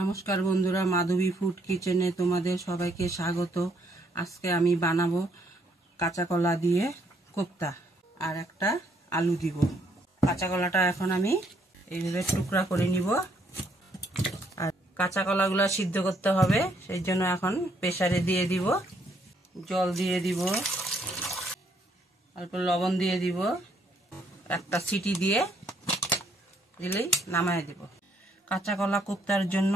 নমস্কার বন্ধুরা, মাধবী ফুড কিচেনে তোমাদের সবাইকে স্বাগত। আজকে আমি বানাবো কাঁচা কলা দিয়ে কোপ্তা আর একটা আলু দিব। কাঁচা কলাটা এখন আমি এইভাবে টুকরা করে নিব। আর কাঁচা কলাগুলো সিদ্ধ করতে হবে, সেই জন্য এখন প্রেসারে দিয়ে দিব। জল দিয়ে দিব, অল্প লবণ দিয়ে দিব, একটা সিটি দিয়ে দিলেই নামায় দেব। কাঁচা কলা কোপ্তার জন্য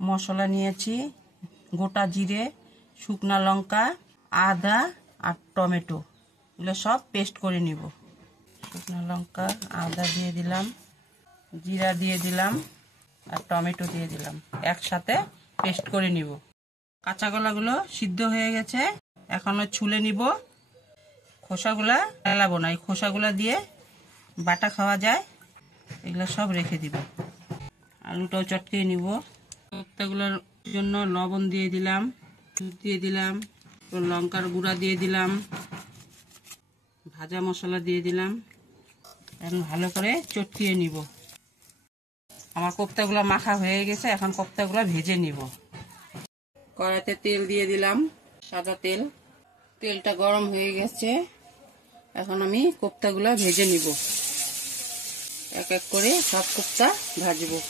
মশলা নিয়েছি গোটা জিরে, শুকনা লঙ্কা, আদা আর টমেটো, এগুলো সব পেস্ট করে নিব। শুকনা লঙ্কা, আদা দিয়ে দিলাম, জিরা দিয়ে দিলাম আর টমেটো দিয়ে দিলাম, একসাথে পেস্ট করে নিব। কাঁচা কলাগুলো সিদ্ধ হয়ে গেছে, এখন ছুলে নিব। খোসাগুলা ফেলাবো না, এই খোসাগুলা দিয়ে বাটা খাওয়া যায়, এগুলো সব রেখে দিব। আলুটাও চটকিয়ে নিব। কোপ্তাগুলোর জন্য লবণ দিয়ে দিলাম, দুধ দিয়ে দিলাম, লঙ্কার গুঁড়া দিয়ে দিলাম, ভাজা মশলা দিয়ে দিলাম। এখন ভালো করে চটকিয়ে নিব। আমার কোপ্তাগুলো মাখা হয়ে গেছে, এখন কোপ্তাগুলো ভেজে নিব। কড়াইতে তেল দিয়ে দিলাম, সাদা তেল। তেলটা গরম হয়ে গেছে, এখন আমি কোপ্তাগুলো ভেজে নিব। এক এক করে সব কোপ্তা ভাজবো।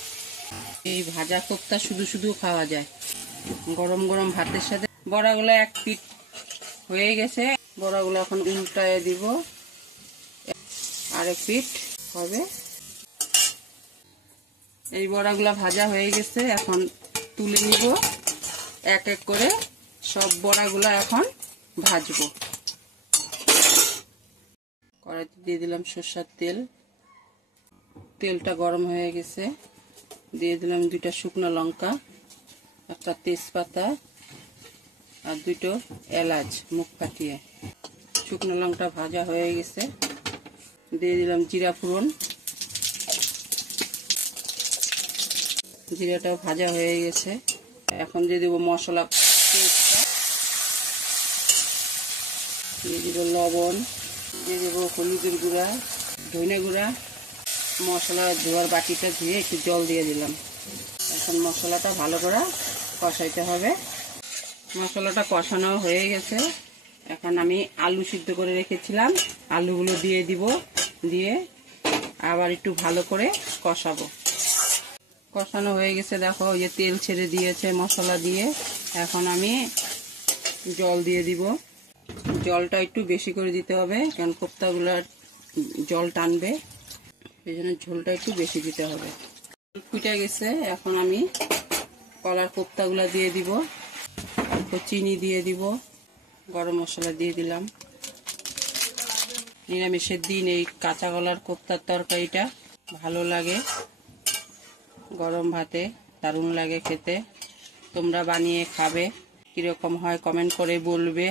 এই ভাজা কোপ্তা শুধু শুধু খাওয়া যায় গরম গরম ভাতের সাথে। বড়াগুলো এক পিঠ হয়ে গেছে, বড়াগুলো এখন উল্টায় দিব, আরেক পিঠ হবে। এই বড়াগুলো ভাজা হয়ে গেছে, এখন তুলে নিব। এক এক করে সব বড়াগুলো এখন ভাজবো। কড়াইতে দিয়ে দিলাম সরষের তেল। তেলটা গরম হয়ে গেছে, দিয়ে দিলাম 2টা শুকনো লঙ্কা, একটা তেজপাতা আর 2টো এলাচ মুখ ফাটিয়ে। শুকনো লঙ্কা ভাজা হয়ে গেছে, দিয়ে দিলাম জিরা ফোড়ন। জিরাটাও ভাজা হয়ে গেছে, এখন দিয়ে দেবো মশলা পেস্টটা, দিয়ে দেবো লবণ, দিয়ে দেবো হলুদের গুঁড়া, ধনে গুঁড়া। মশলা ধোয়ার বাটিটা ধুয়ে একটু জল দিয়ে দিলাম। এখন মশলাটা ভালো করে কষাইতে হবে। মশলাটা কষানো হয়ে গেছে, এখন আমি আলু সিদ্ধ করে রেখেছিলাম, আলুগুলো দিয়ে দিব। দিয়ে আবার একটু ভালো করে কষাবো। কষানো হয়ে গেছে, দেখো ওই যে তেল ছেড়ে দিয়েছে মশলা দিয়ে। এখন আমি জল দিয়ে দিব। জলটা একটু বেশি করে দিতে হবে, কারণ কোপ্তাগুলোর জল টানবে, এই জন্য ঝোলটা একটু বেশি দিতে হবে। ফুটে গেছে, এখন আমি কলার কোপ্তাগুলো দিয়ে দিব, অল্প চিনি দিয়ে দিব, গরম মশলা দিয়ে দিলাম। নিরামিষের দিন এই কাঁচা কলার কোপ্তার তরকারিটা ভালো লাগে, গরম ভাতে দারুণ লাগে খেতে। তোমরা বানিয়ে খাবে, কীরকম হয় কমেন্ট করে বলবে।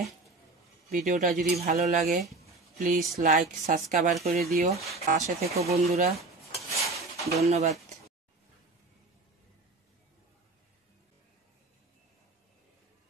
ভিডিওটা যদি ভালো লাগে প্লিজ লাইক সাবস্ক্রাইব করে দিও। পাশে থেকো বন্ধুরা, ধন্যবাদ।